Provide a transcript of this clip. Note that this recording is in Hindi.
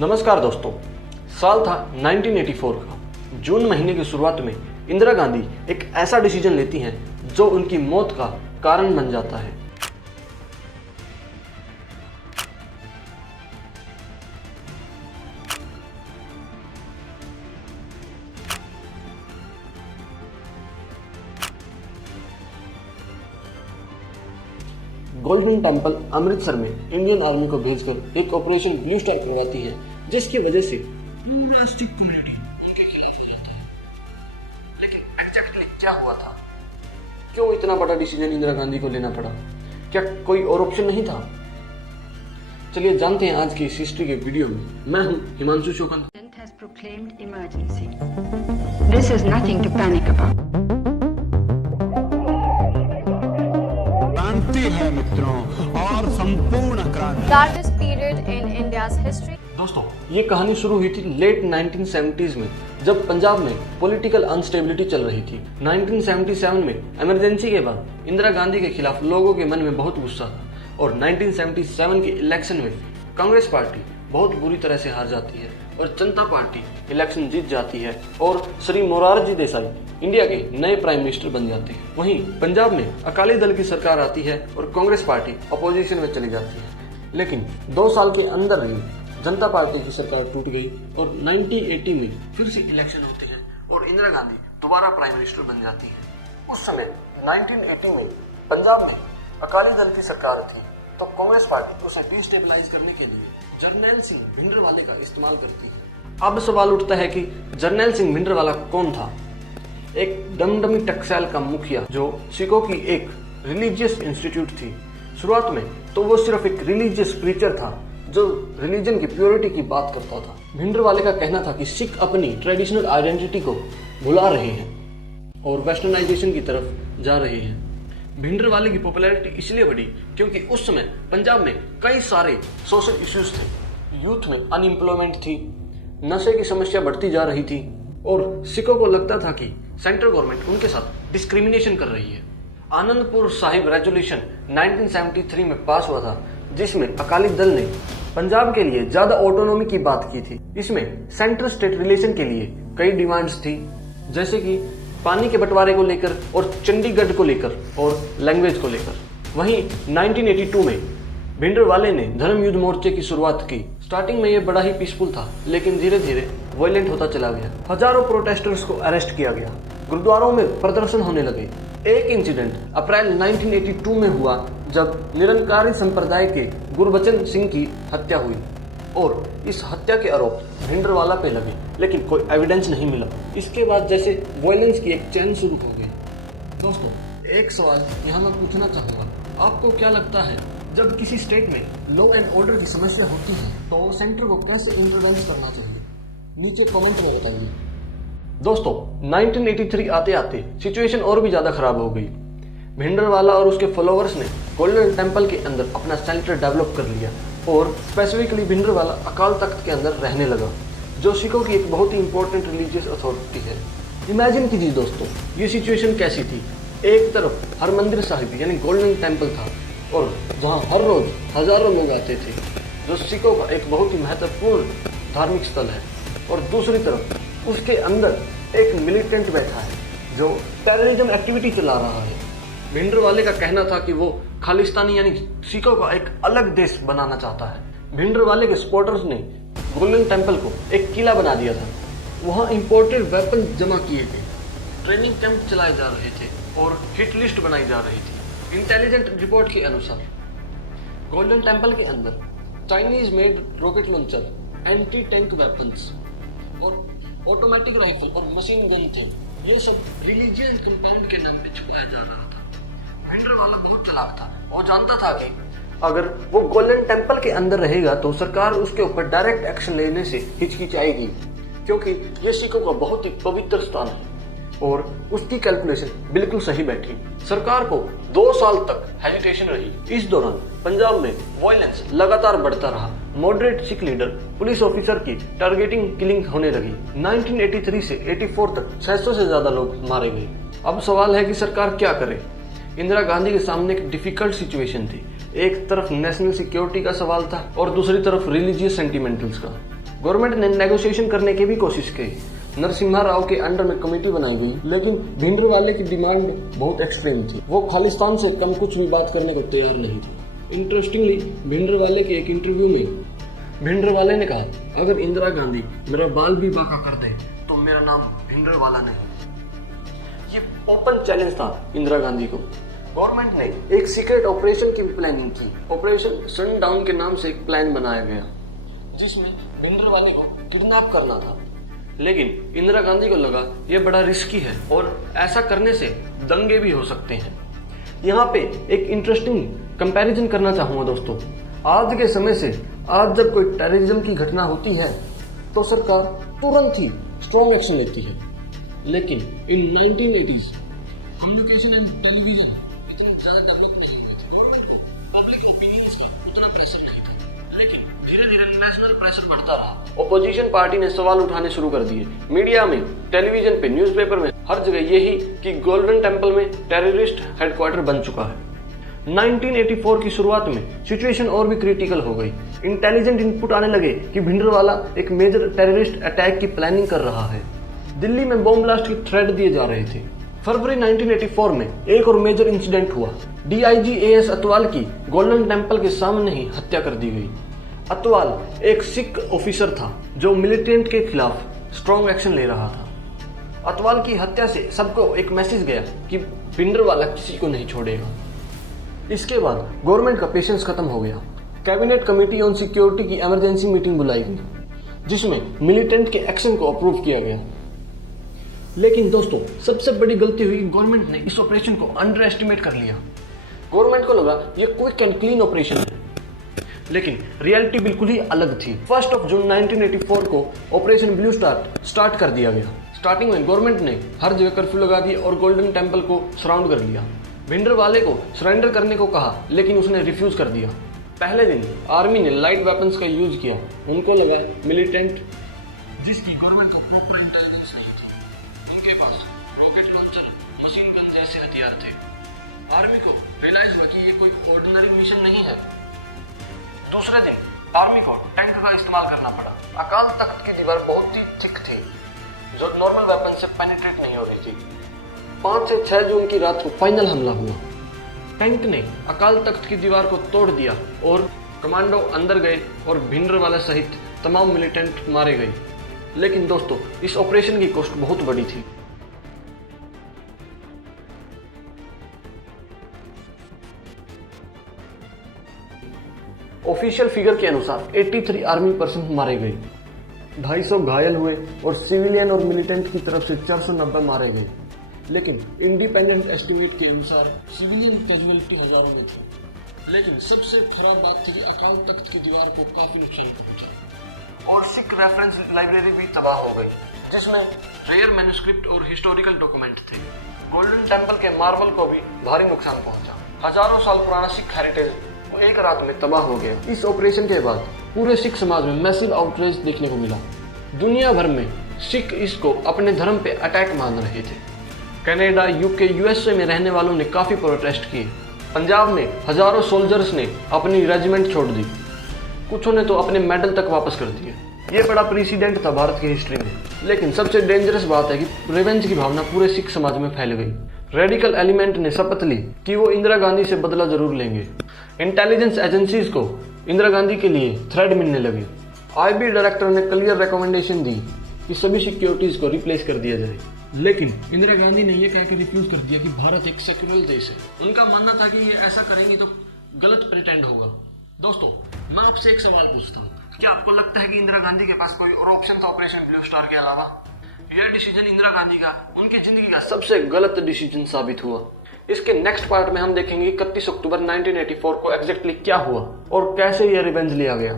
नमस्कार दोस्तों, साल था 1984 का। जून महीने की शुरुआत में इंदिरा गांधी एक ऐसा डिसीजन लेती हैं जो उनकी मौत का कारण बन जाता है। गोल्डन टेम्पल अमृतसर में इंडियन आर्मी को भेजकर एक ऑपरेशन ब्लू स्टार करवाती है, जिसकी वजह से पूरा सिख कम्युनिटी उनके खिलाफ हो जाता है। लेकिन एग्जैक्टली क्या हुआ था? क्यों इतना बड़ा डिसीजन इंदिरा गांधी को लेना पड़ा? क्या कोई और ऑप्शन नहीं था? चलिए जानते हैं आज की इस हिस्ट्री के वीडियो में। मैं हूं हिमांशु शोकन। has proclaimed emergency. This is nothing to panic about. क्रांति है मित्रों, और संपूर्ण क्रांति। Darkest period in India's history. दोस्तों, ये कहानी शुरू हुई थी लेट 1970s में, जब पंजाब में पॉलिटिकल अनस्टेबिलिटी चल रही थी। 1977 में इमरजेंसी के बाद इंदिरा गांधी के खिलाफ लोगों के मन में बहुत गुस्सा था और 1977 के इलेक्शन में कांग्रेस पार्टी बहुत बुरी तरह से हार जाती है और जनता पार्टी इलेक्शन जीत जाती है और श्री मोरारजी देसाई इंडिया के नए प्राइम मिनिस्टर बन जाते हैं। वहीं पंजाब में अकाली दल की सरकार आती है और कांग्रेस पार्टी अपोजिशन में चली जाती है। लेकिन 2 साल के अंदर ही जनता पार्टी की सरकार टूट गई और 1980 में फिर से इलेक्शन होते हैं और इंदिरा गांधी दोबारा प्राइम मिनिस्टर बन जाती है। उस समय 1980 में पंजाब में अकाली दल की सरकार थी, तो कांग्रेस पार्टी उसे डिस्टेबलाइज करने के लिए जरनैल सिंह भिंडरवाले का इस्तेमाल करती है। अब सवाल उठता है कि जरनैल सिंह भिंडरवाला कौन था? एक डमडमी टकसाल का मुखिया जो सिखों की एक रिलीजियस इंस्टीट्यूट थी। शुरुआत में तो वो सिर्फ एक रिलीजियस प्रीचर था जो रिलीजन की प्योरिटी की बात करता था। भिंडरवाले का कहना था कि सिख अपनी ट्रेडिशनल आइडेंटिटी को भुला रहे हैं और वेस्टर्नाइजेशन की तरफ जा रहे हैं। भिंडरवाले की पॉपुलैरिटी इसलिए बढ़ी क्योंकि उस समय पंजाब में कई सारे सोशल इश्यूज थे। यूथ में अनएम्प्लॉयमेंट थी, नशे की समस्या बढ़ती जा रही थी और सिखों को लगता था कि सेंट्रल गवर्नमेंट उनके साथ डिस्क्रिमिनेशन कर रही है। आनंदपुर साहिब रेजोल्यूशन 1973 में पास हुआ था, जिसमें अकाली दल ने पंजाब के लिए ज्यादा ऑटोनॉमी की बात की थी। इसमें सेंट्रल स्टेट रिलेशन के लिए कई डिमांड्स थी, जैसे कि पानी के बंटवारे को लेकर और चंडीगढ़ को लेकर और लैंग्वेज को लेकर। वहीं 1982 में भिंडरवाले ने धर्म युद्ध मोर्चे की शुरुआत की। स्टार्टिंग में ये बड़ा ही पीसफुल था, लेकिन धीरे धीरे वायलेंट होता चला गया। हजारों प्रोटेस्टर्स को अरेस्ट किया गया, गुरुद्वारों में प्रदर्शन होने लगे। एक इंसिडेंट अप्रैल 1982 में हुआ जब निरंकारी संप्रदाय के गुरबचन सिंह की हत्या हुई और इस हत्या के आरोप भिंडरवाला पे लगे, लेकिन कोई एविडेंस नहीं मिला। इसके बाद जैसे वायलेंस की एक चैन शुरू हो गई। दोस्तों, एक सवाल यहाँ मैं पूछना चाहूँगा, आपको क्या लगता है जब किसी स्टेट में लॉ एंड ऑर्डर की समस्या होती है तो सेंटर को कैसे इंटरवेंस करना चाहिए? नीचे कमेंट में बताइए। दोस्तों, 1983 आते आते सिचुएशन और भी ज्यादा खराब हो गई। भिंडरवाला और उसके फॉलोअर्स ने गोल्डन टेम्पल के अंदर अपना सेंटर डेवलप कर लिया और स्पेसिफिकली भिंडरवाला अकाल तख्त के अंदर रहने लगा, जो सिखों की एक बहुत ही इंपॉर्टेंट रिलीजियस अथॉरिटी है। इमेजिन कीजिए दोस्तों, ये सिचुएशन कैसी थी। एक तरफ हरमंदिर साहिब यानी गोल्डन टेम्पल था और जहाँ हर रोज हजारों लोग आते थे, जो सिखों का एक बहुत ही महत्वपूर्ण धार्मिक स्थल है, और दूसरी तरफ उसके अंदर एक मिलिटेंट बैठा है जो टेररिज्म एक्टिविटी चला रहा है। भिंडरवाले का कहना था कि वो खालिस्तानी यानी सिखों का एक अलग देश बनाना चाहता है। भिंडरवाले के सपोर्टर्स ने गोल्डन टेम्पल को एक किला बना दिया था। वहाँ इंपोर्टेड वेपन जमा किए थे, ट्रेनिंग कैंप चलाए जा रहे थे और हिट लिस्ट बनाई जा रही थी। इंटेलिजेंट रिपोर्ट के अनुसार गोल्डन टेम्पल के अंदर Chinese made rocket launcher, anti tank weapons और ऑटोमेटिक राइफल और मशीन गन थे। ये सब रिलीजियस कंपाउंड के नाम पे छुपाया जा रहा था। भिंडरवाला बहुत चालाक था, वो जानता था कि अगर वो गोल्डन टेम्पल के अंदर रहेगा तो सरकार उसके ऊपर डायरेक्ट एक्शन लेने से हिचकिचाएगी, क्योंकि ये सिखों का बहुत ही पवित्र स्थान है। और उसकी कैलकुलेशन बिल्कुल सही बैठी। सरकार को 2 साल तक हेजिटेशन रही। इस दौरान पंजाब में वायलेंस लगातार बढ़ता रहा। Moderate Sikh leader, police officer की टारगेटिंग किलिंग होने लगी। 1983 से 84 तक 600 से ज्यादा लोग मारे गए। अब सवाल है कि सरकार क्या करे। इंदिरा गांधी के सामने एक डिफिकल्ट सिचुएशन थी। एक तरफ नेशनल सिक्योरिटी का सवाल था और दूसरी तरफ रिलीजियस सेंटिमेंटल्स का। गवर्नमेंट ने नेगोशिएशन करने की भी कोशिश की। नरसिम्हा राव के अंडर में कमेटी बनाई गई, लेकिन भिंडरवाले की डिमांड बहुत एक्सट्रीम थी। वो खालिस्तान से कम कुछ भी बात करने को तैयार नहीं थे। इंटरेस्टिंगली भिंडरवाले के एक इंटरव्यू में भिंडरवाले ने कहा, अगर इंदिरा गांधी मेरा बाल भी बांका कर दे तो मेरा नाम भिंडरवाला नहीं। ये ओपन चैलेंज था इंदिरा गांधी को। गवर्नमेंट ने एक सीक्रेट ऑपरेशन की भी प्लानिंग की। ऑपरेशन सनडाउन के नाम से एक प्लान बनाया गया, जिसमें भिंडरवाले को किडनैप करना था। लेकिन इंदिरा गांधी को लगा यह बड़ा रिस्की है और ऐसा करने से दंगे भी हो सकते हैं। यहाँ पे एक इंटरेस्टिंग कंपैरिजन करना चाहूंगा दोस्तों। आज के समय से आज जब कोई टेररिज्म की घटना होती है तो सरकार तुरंत ही स्ट्रॉन्ग एक्शन लेती है, लेकिन इन 1980s कम्युनिकेशन एंड टेलीविजन इतने ज्यादा डेवलप नहीं हुए थे। गवर्नमेंट को पब्लिक ओपिनियंस का उतना प्रेशर नहीं था, लेकिन धीरे धीरे नेशनल प्रेशर बढ़ता रहा। ओपोजिशन पार्टी ने सवाल उठाने शुरू कर दिए। मीडिया में, टेलीविजन पे, न्यूज़पेपर में, हर जगह यही कि गोल्डन टेम्पल में टेररिस्ट हेडक्वार्टर बन चुका है। 1984 की शुरुआत में सिचुएशन और भी क्रिटिकल हो गई। इंटेलिजेंट इनपुट आने लगे कि भिंडरवाला एक मेजर टेररिस्ट अटैक की प्लानिंग कर रहा है। दिल्ली में बॉम्ब ब्लास्ट की थ्रेट दिए जा रहे थे। फरवरी 1984 में एक और मेजर इंसिडेंट हुआ। डीआईजी एएस अतवाल की गोल्डन टेम्पल के सामने ही हत्या कर दी गई। अतवाल एक सिख ऑफिसर था जो मिलिटेंट के खिलाफ स्ट्रॉन्ग एक्शन ले रहा था। अतवाल की हत्या से सबको एक मैसेज गया कि भिंडरवाला किसी को नहीं छोड़ेगा। इसके बाद गवर्नमेंट का पेशेंस खत्म हो गया। कैबिनेट कमेटी ऑन सिक्योरिटी की इमरजेंसी मीटिंग बुलाई गई, जिसमें मिलिटेंट के एक्शन को अप्रूव किया गया। लेकिन दोस्तों, सबसे बड़ी गलती हुई, गवर्नमेंट ने इस ऑपरेशन को अंडर एस्टिमेट कर लिया। गवर्नमेंट को लगा ये क्विक एंड क्लीन ऑपरेशन है, लेकिन रियलिटी बिल्कुल ही अलग थी। 1 जून 1984 को ऑपरेशन ब्लू स्टार्ट कर दिया गया। स्टार्टिंग में गवर्नमेंट ने हर जगह कर्फ्यू लगा दी और गोल्डन टेम्पल को सराउंड कर लिया। भिंडरवाले को सरेंडर करने को कहा, लेकिन उसने रिफ्यूज कर दिया। पहले दिन आर्मी ने लाइट वेपन्स का यूज किया। उनको लगा मिलिटेंट, जिसकी गवर्नमेंट को प्रॉपर इंटेलिजेंस नहीं थी, उनके पास रॉकेट लॉन्चर, मशीन गन जैसे हथियार थे। आर्मी को रियलाइज हुआ कि ये कोई ऑर्डिनरी मिशन नहीं है। दूसरे दिन आर्मी को टैंक का इस्तेमाल करना पड़ा। अकाल तख्त की दीवार बहुत ही थिक थी, जो नॉर्मल वेपन से पेनिट्रेट नहीं हो रही थी। 5 से 6 जून की रात को फाइनल हमला हुआ। टैंक ने अकाल तख्त की दीवार को तोड़ दिया और कमांडो अंदर गए और भिंडरवाला सहित तमाम मिलिटेंट मारे गए। लेकिन दोस्तों, इस ऑपरेशन की कॉस्ट बहुत बड़ी थी। ऑफिशियल फिगर के अनुसार 83 आर्मी पर्सन मारे गए, 250 घायल हुए और सिविलियन और मिलिटेंट की तरफ से 490 मारे गए। लेकिन इंडिपेंडेंट एस्टिमेट के अनुसार सिविलियन कैजुअलिटी हजारों में थी। लेकिन सबसे खराब बात थी कि अकाल तख्त की दीवार को काफी नुकसान पहुंचा और सिख रेफरेंस लाइब्रेरी भी तबाह हो गई, जिसमें रेयर मैन्युस्क्रिप्ट और हिस्टोरिकल डॉक्यूमेंट थे। गोल्डन टेम्पल के मार्बल को भी भारी नुकसान पहुंचा। हजारों साल पुराना सिख हेरिटेज एक रात में तबाह हो गया। इस ऑपरेशन के बाद पूरे सिख समाज में मैसिव आउटरेज देखने को मिला। दुनिया भर में सिख इसको अपने धर्म पे अटैक मान रहे थे। कनाडा, यूके, यूएसए में रहने वालों ने काफी प्रोटेस्ट किए। पंजाब में हजारों सोल्जर्स ने अपनी रेजिमेंट छोड़ दी। कुछों ने तो अपने मेडल तक वापस कर दिए। ये बड़ा प्रेसिडेंट था भारत की हिस्ट्री में। लेकिन सबसे डेंजरस बात है कि रिवेंज की भावना पूरे सिख समाज में फैल गई। रेडिकल एलिमेंट ने शपथ ली कि वो इंदिरा गांधी से बदला जरूर लेंगे। इंटेलिजेंस एजेंसीज को इंदिरा गांधी के लिए थ्रेड मिलने लगे। आईबी डायरेक्टर ने क्लियर रिकमेंडेशन दी कि सभी सिक्योरिटीज को रिप्लेस कर दिया जाए। लेकिन इंदिरा गांधी ने यह कहकर रिफ्यूज कर दिया कि भारत एक सेक्युलर देश है। उनका मानना था कि ये ऐसा करेंगे तो गलत प्रिटेंड होगा। दोस्तों, मैं आपसे एक सवाल पूछता हूँ, क्या आपको लगता है कि इंदिरा गांधी के पास कोई और ऑप्शन था ऑपरेशन ब्लू स्टार के अलावा? यह डिसीजन इंदिरा गांधी का उनकी जिंदगी का सबसे गलत डिसीजन साबित हुआ। इसके नेक्स्ट पार्ट में हम देखेंगे 31 अक्टूबर 1984 को एग्जैक्टली क्या हुआ और कैसे यह रिवेंज लिया गया।